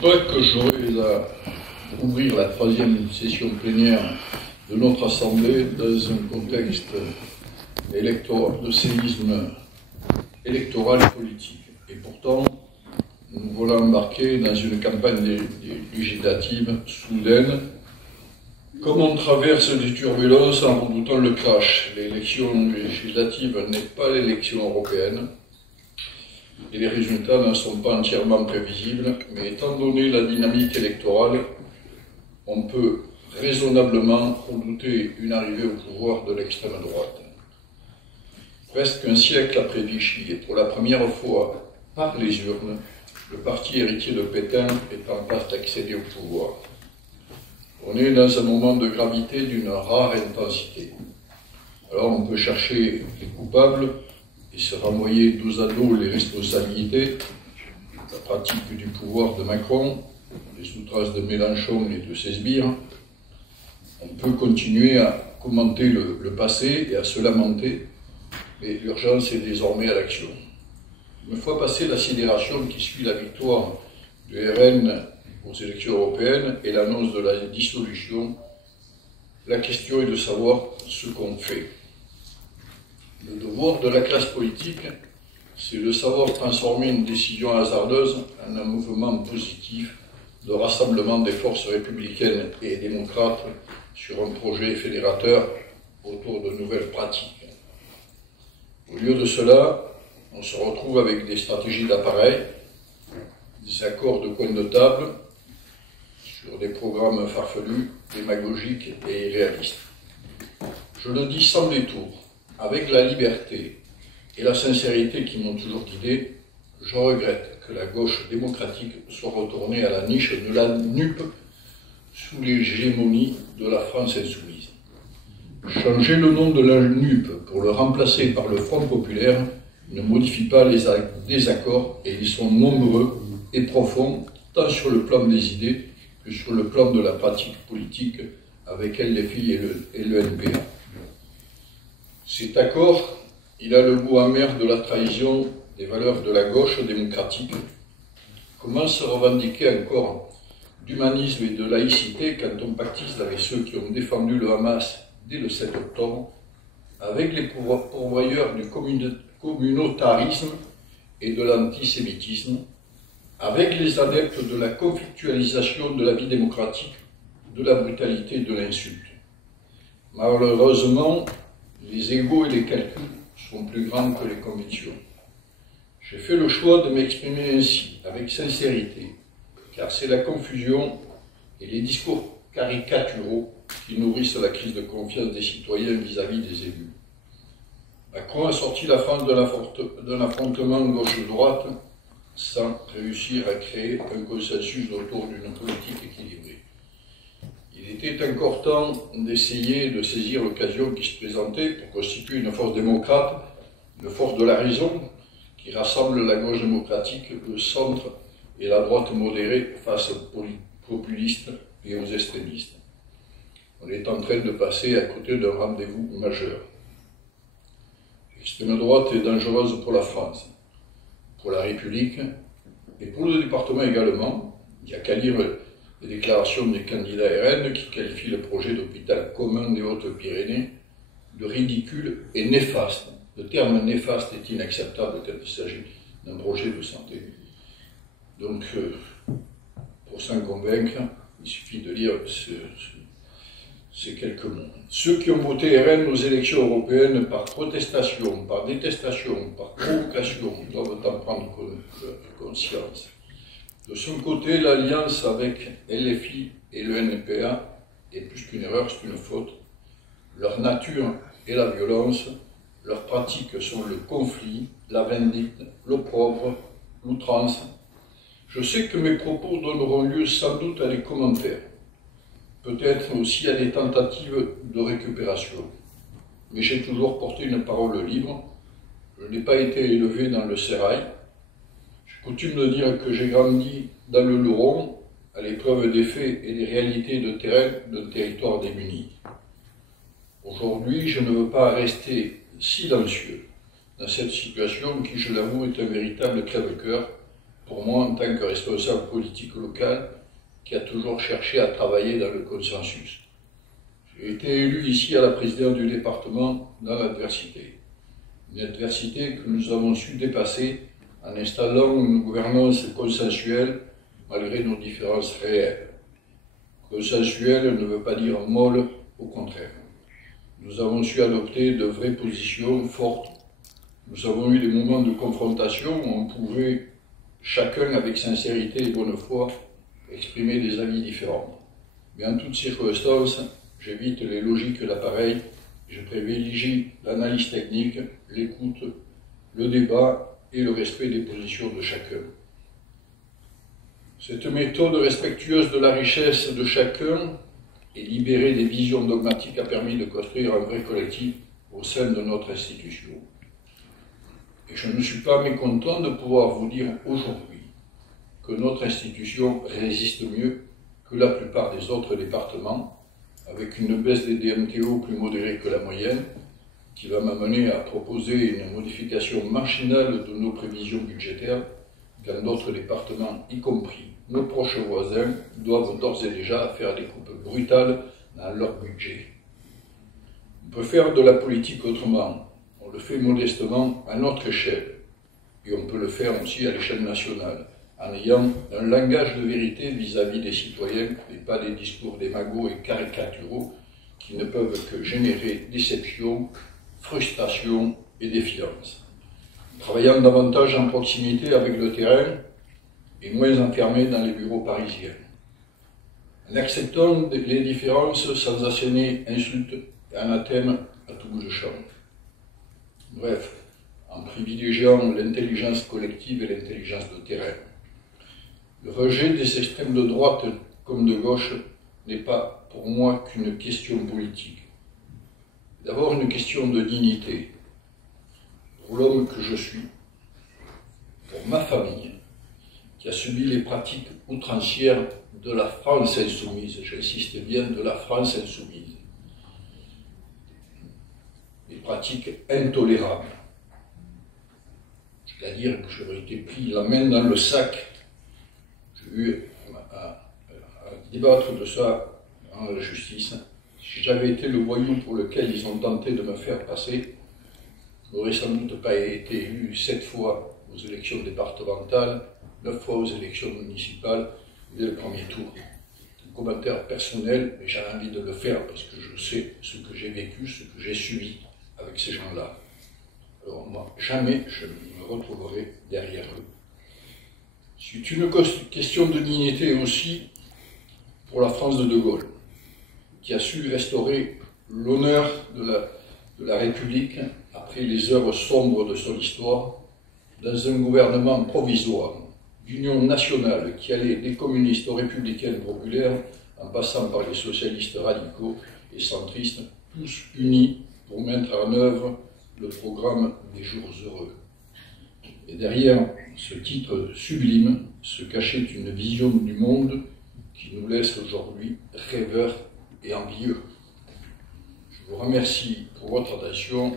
pas que j'aurais à ouvrir la troisième session plénière de notre Assemblée dans un contexte de séisme électoral et politique. Et pourtant, nous voilà embarqués dans une campagne législative soudaine. Comme on traverse des turbulences en redoutant le crash, l'élection législative n'est pas l'élection européenne et les résultats n'en sont pas entièrement prévisibles, mais étant donné la dynamique électorale, on peut raisonnablement redouter une arrivée au pouvoir de l'extrême droite. Presque un siècle après Vichy, et pour la première fois par les urnes, le parti héritier de Pétain est en passe d'accéder au pouvoir. On est dans un moment de gravité d'une rare intensité. Alors on peut chercher les coupables et se renvoyer dos à dos les responsabilités, la pratique du pouvoir de Macron, les outrances de Mélenchon et de ses sbires. On peut continuer à commenter le passé et à se lamenter, mais l'urgence est désormais à l'action. Une fois passée la sidération qui suit la victoire du RN aux élections européennes et l'annonce de la dissolution, la question est de savoir ce qu'on fait. Le devoir de la classe politique, c'est de savoir transformer une décision hasardeuse en un mouvement positif de rassemblement des forces républicaines et démocrates sur un projet fédérateur autour de nouvelles pratiques. Au lieu de cela, on se retrouve avec des stratégies d'appareil, des accords de coin de table, sur des programmes farfelus, démagogiques et irréalistes. Je le dis sans détour, avec la liberté et la sincérité qui m'ont toujours guidé, je regrette que la gauche démocratique soit retournée à la niche de la NUP sous l'hégémonie de la France insoumise. Changer le nom de la NUP pour le remplacer par le Front populaire ne modifie pas les désaccords, et ils sont nombreux et profonds, tant sur le plan des idées que sur le plan de la pratique politique avec LFI et le NPA. Cet accord, il a le goût amer de la trahison des valeurs de la gauche démocratique. Comment se revendiquer encore d'humanisme et de laïcité quand on pactise avec ceux qui ont défendu le Hamas dès le 7 octobre, avec les pourvoyeurs du communautarisme et de l'antisémitisme, avec les adeptes de la conflictualisation de la vie démocratique, de la brutalité et de l'insulte. Malheureusement, les égos et les calculs sont plus grands que les convictions. J'ai fait le choix de m'exprimer ainsi, avec sincérité, car c'est la confusion et les discours caricaturaux qui nourrissent la crise de confiance des citoyens vis-à-vis des élus. Macron a sorti la France d'un affrontement gauche-droite sans réussir à créer un consensus autour d'une politique équilibrée. Il était encore temps d'essayer de saisir l'occasion qui se présentait pour constituer une force démocrate, une force de la raison, qui rassemble la gauche démocratique, le centre et la droite modérée face aux populistes et aux extrémistes. On est en train de passer à côté d'un rendez-vous majeur. L'extrême droite est dangereuse pour la France, pour la République et pour le département également. Il n'y a qu'à lire les déclarations des candidats RN qui qualifient le projet d'hôpital commun des Hautes-Pyrénées de ridicule et néfaste. Le terme néfaste est inacceptable quand il s'agit d'un projet de santé. Donc, pour s'en convaincre, il suffit de lire ces quelques mots. Ceux qui ont voté RN aux élections européennes par protestation, par détestation, par provocation, doivent en prendre conscience. De son côté, l'alliance avec LFI et le NPA est plus qu'une erreur, c'est une faute. Leur nature est la violence, leurs pratiques sont le conflit, la vindicte, l'opprobre, l'outrance. Je sais que mes propos donneront lieu sans doute à des commentaires, peut-être aussi à des tentatives de récupération. Mais j'ai toujours porté une parole libre. Je n'ai pas été élevé dans le sérail. J'ai coutume de dire que j'ai grandi dans le Luron, à l'épreuve des faits et des réalités de terrain d'un territoire démuni. Aujourd'hui, je ne veux pas rester silencieux dans cette situation qui, je l'avoue, est un véritable crève-cœur pour moi en tant que responsable politique local qui a toujours cherché à travailler dans le consensus. J'ai été élu ici à la présidence du département dans l'adversité. Une adversité que nous avons su dépasser en installant une gouvernance consensuelle malgré nos différences réelles. Consensuelle ne veut pas dire molle, au contraire. Nous avons su adopter de vraies positions fortes. Nous avons eu des moments de confrontation où on pouvait, chacun avec sincérité et bonne foi, exprimer des avis différents. Mais en toutes circonstances, j'évite les logiques d'appareil, je privilégie l'analyse technique, l'écoute, le débat et le respect des positions de chacun. Cette méthode respectueuse de la richesse de chacun et libérée des visions dogmatiques a permis de construire un vrai collectif au sein de notre institution. Et je ne suis pas mécontent de pouvoir vous dire aujourd'hui que notre institution résiste mieux que la plupart des autres départements, avec une baisse des DMTO plus modérée que la moyenne, qui va m'amener à proposer une modification marginale de nos prévisions budgétaires, quand d'autres départements, y compris nos proches voisins, doivent d'ores et déjà faire des coupes brutales dans leur budget. On peut faire de la politique autrement. On le fait modestement à notre échelle. Et on peut le faire aussi à l'échelle nationale, en ayant un langage de vérité vis-à-vis des citoyens et pas des discours démagogues et caricaturaux qui ne peuvent que générer déception, frustration et défiance. Travaillant davantage en proximité avec le terrain et moins enfermé dans les bureaux parisiens. En acceptant les différences sans asséner insultes et anathèmes à tout bout de champ. Bref, en privilégiant l'intelligence collective et l'intelligence de terrain. Le rejet des extrêmes de droite comme de gauche n'est pas pour moi qu'une question politique. D'abord une question de dignité. Pour l'homme que je suis, pour ma famille, qui a subi les pratiques outrancières de la France insoumise, j'insiste bien, de la France insoumise. Des pratiques intolérables. C'est-à-dire que j'aurais été pris la main dans le sac. J'ai eu à débattre de ça dans la justice. Si j'avais été le voyou pour lequel ils ont tenté de me faire passer, je n'aurais sans doute pas été élu 7 fois aux élections départementales, 9 fois aux élections municipales, dès le premier tour. C'est un commentaire personnel, mais j'ai envie de le faire parce que je sais ce que j'ai vécu, ce que j'ai subi avec ces gens-là. Alors moi, jamais je ne me retrouverai derrière eux. C'est une question de dignité aussi pour la France de Gaulle, qui a su restaurer l'honneur de la République après les heures sombres de son histoire, dans un gouvernement provisoire, d'union nationale qui allait des communistes aux républicains populaires, en passant par les socialistes radicaux et centristes, tous unis pour mettre en œuvre le programme des jours heureux. Et derrière ce titre sublime se cachait une vision du monde qui nous laisse aujourd'hui rêveurs et envieux. Je vous remercie pour votre attention.